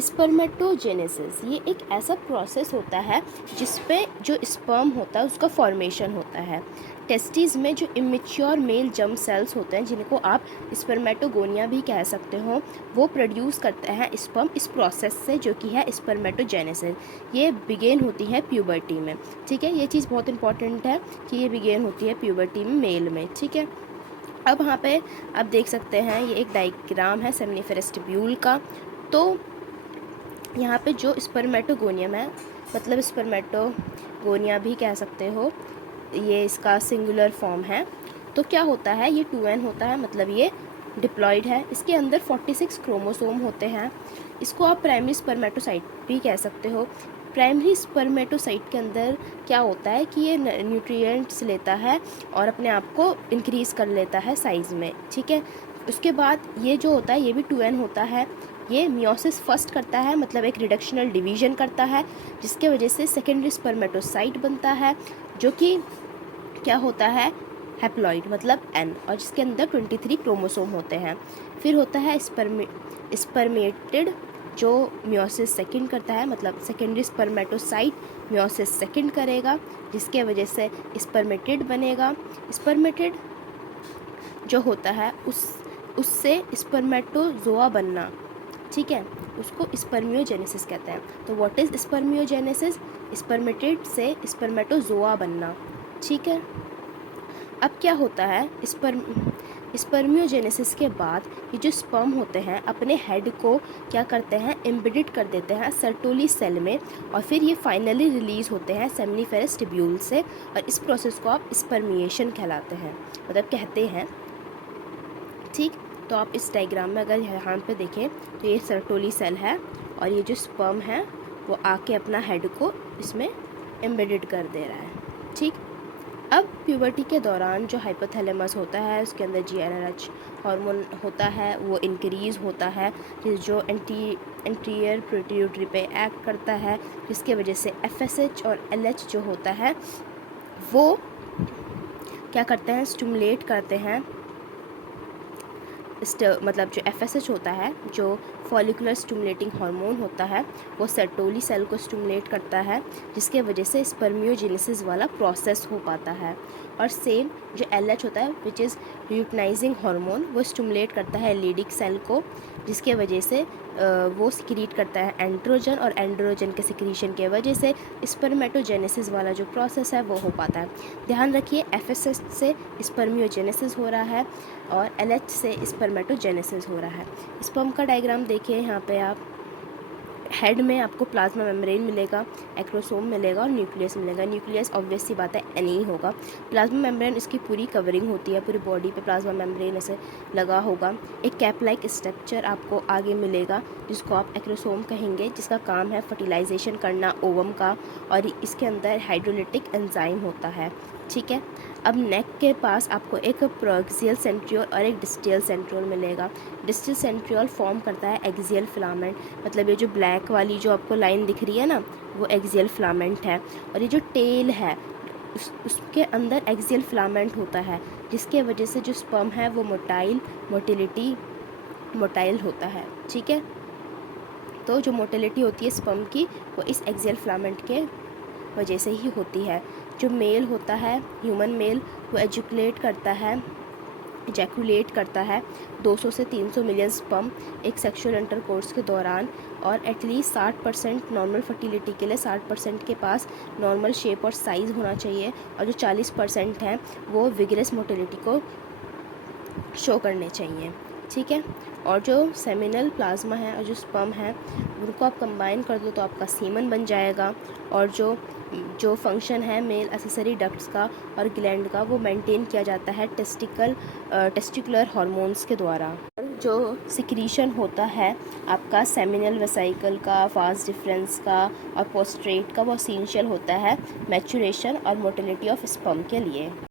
Spermatogenesis ये एक ऐसा प्रोसेस होता है जिसपे जो स्पर्म होता है उसका फॉर्मेशन होता है। टेस्टिस में जो इमेच्योर मेल जर्म सेल्स होते हैं जिनको आप स्पर्मेटोगोनिया भी कह सकते हो, वो प्रोड्यूस करते हैं स्पर्म इस प्रोसेस से जो कि है स्पर्मेटोजेनेसिस। ये बिगेन होती है प्यूबर्टी में। ठीक है, ये चीज़ बहुत इंपॉर्टेंट है कि ये बिगेन होती है प्यूबर्टी में मेल में। ठीक है, अब यहाँ पे आप देख सकते हैं ये एक डायग्राम है सेमनीफेरस ट्यूब्यूल का। तो यहाँ पे जो स्पर्मेटोगोनियम है, मतलब स्पर्मेटोगोनिया भी कह सकते हो, ये इसका सिंगुलर फॉर्म है। तो क्या होता है, ये 2n होता है, मतलब ये डिप्लॉयड है। इसके अंदर 46 क्रोमोसोम होते हैं। इसको आप प्राइमरी स्पर्मेटोसाइट भी कह सकते हो। प्राइमरी स्पर्मेटोसाइट के अंदर क्या होता है कि ये न्यूट्रिएंट्स लेता है और अपने आप को इंक्रीज़ कर लेता है साइज़ में। ठीक है, उसके बाद ये जो होता है ये भी 2n होता है। ये मियोसिस फर्स्ट करता है, मतलब एक रिडक्शनल डिवीजन करता है, जिसके वजह से सेकेंडरी स्पर्मेटोसाइट बनता है जो कि क्या होता है, हैप्लॉइड मतलब n, और जिसके अंदर 23 क्रोमोसोम होते हैं। फिर होता है स्पर्मेटेड जो मियोसिस सेकंड करता है, मतलब सेकेंडरी स्पर्मेटोसाइट मियोसिस सेकंड करेगा, जिसके वजह से स्पर्मेटेड बनेगा। स्पर्मेटेड जो होता है उससे स्पर्मेटोजोआ बनना, ठीक है, उसको स्पर्मियोजेनेसिस कहते हैं। तो व्हाट इज़ स्पर्मियोजेनेसिस? स्पर्मेटेड से स्पर्मेटोजोआ बनना। ठीक है, अब क्या होता है, स्पर्मियोजेनेसिस के बाद ये जो स्पर्म होते हैं अपने हेड को क्या करते हैं, एम्बेडेड कर देते हैं सर्टोली सेल में, और फिर ये फाइनली रिलीज़ होते हैं सेमनीफेरस ट्यूब्यूल से, और इस प्रोसेस को आप स्पर्मिएशन कहलाते हैं, मतलब कहते हैं। ठीक, तो आप इस डायग्राम में अगर यहाँ पे देखें तो ये सर्टोली सेल है और ये जो स्पर्म है वो आके अपना हेड को इसमें एम्बेडेड कर दे रहा है। ठीक, अब प्यूबर्टी के दौरान जो हाइपोथैलेमस होता है उसके अंदर GnRH हार्मोन होता है, वो इंक्रीज़ होता है, जो एंटीरियर पिट्यूटरी पे एक्ट करता है, जिसके वजह से FSH और LH जो होता है वो क्या करते हैं, स्टिमुलेट करते हैं। मतलब जो FSH होता है, जो फॉलिकुलर स्टिमुलेटिंग हार्मोन होता है, वो सर्टोली सेल को स्टिमुलेट करता है, जिसके वजह से स्पर्मियोजेनेसिस वाला प्रोसेस हो पाता है। और सेम जो LH होता है विच इज़ ल्यूटनाइजिंग हार्मोन, वो स्टिमुलेट करता है लीडिक सेल को, जिसके वजह से वो सिक्रीट करता है एंड्रोजन, और एंड्रोजन के सिक्रीशन के वजह से स्पर्मेटोजेनेसिस वाला जो प्रोसेस है वो हो पाता है। ध्यान रखिए, FSH से स्पर्मियोजेनेसिस हो रहा है और LH से स्पर्मेटोजेनेसिस हो रहा है। स्पर्म का डायग्राम देखिए, यहाँ पे आप हेड में आपको प्लाज्मा मेम्ब्रेन मिलेगा, एक्रोसोम मिलेगा और न्यूक्लियस मिलेगा। न्यूक्लियस ऑब्वियस सी बात है N ही होगा। प्लाज्मा मेम्ब्रेन इसकी पूरी कवरिंग होती है, पूरी बॉडी पे प्लाज्मा मेम्ब्रेन ऐसे लगा होगा। एक कैप लाइक स्ट्रक्चर आपको आगे मिलेगा जिसको आप एक्रोसोम कहेंगे, जिसका काम है फर्टिलाइजेशन करना ओवम का, और इसके अंदर हाइड्रोलिटिक एंजाइम होता है। ठीक है, अब नेक के पास आपको एक प्रोएक्सियल सेंट्रियोल और एक डिस्टल सेंट्रियोल मिलेगा। डिस्टल सेंट्रियोल फॉर्म करता है एक्सियल फिलामेंट, मतलब ये जो ब्लैक वाली जो आपको लाइन दिख रही है ना, वो एक्सियल फिलामेंट है। और ये जो टेल है उसके अंदर एक्सियल फिलामेंट होता है, जिसके वजह से जो स्पर्म है वो मोटाइल होता है। ठीक है, तो जो मोटिलिटी होती है स्पर्म की वो इस एक्सियल फिलामेंट के वजह से ही होती है। जो मेल होता है, ह्यूमन मेल, वो एजुकुलेट करता है 200 से 300 मिलियन स्पर्म एक सेक्सुअल इंटरकोर्स के दौरान, और एटलीस्ट 60% नॉर्मल फर्टिलिटी के लिए 60% के पास नॉर्मल शेप और साइज़ होना चाहिए, और जो 40% हैं वो विगरस मोटिलिटी को शो करने चाहिए। ठीक है, और जो सेमिनल प्लाज्मा है और जो स्पर्म है उनको आप कंबाइन कर दो तो आपका सीमन बन जाएगा। और जो फंक्शन है मेल एसेसरी डक्ट्स का और ग्लैंड का, वो मेंटेन किया जाता है टेस्टिकुलर हार्मोन्स के द्वारा। जो सिक्रीशन होता है आपका सेमिनल वेसिकल का, फास्ट डिफरेंस का और पोस्ट्रेट का, वो एसेंशियल होता है मैचुरेशन और मोटिलिटी ऑफ स्पर्म के लिए।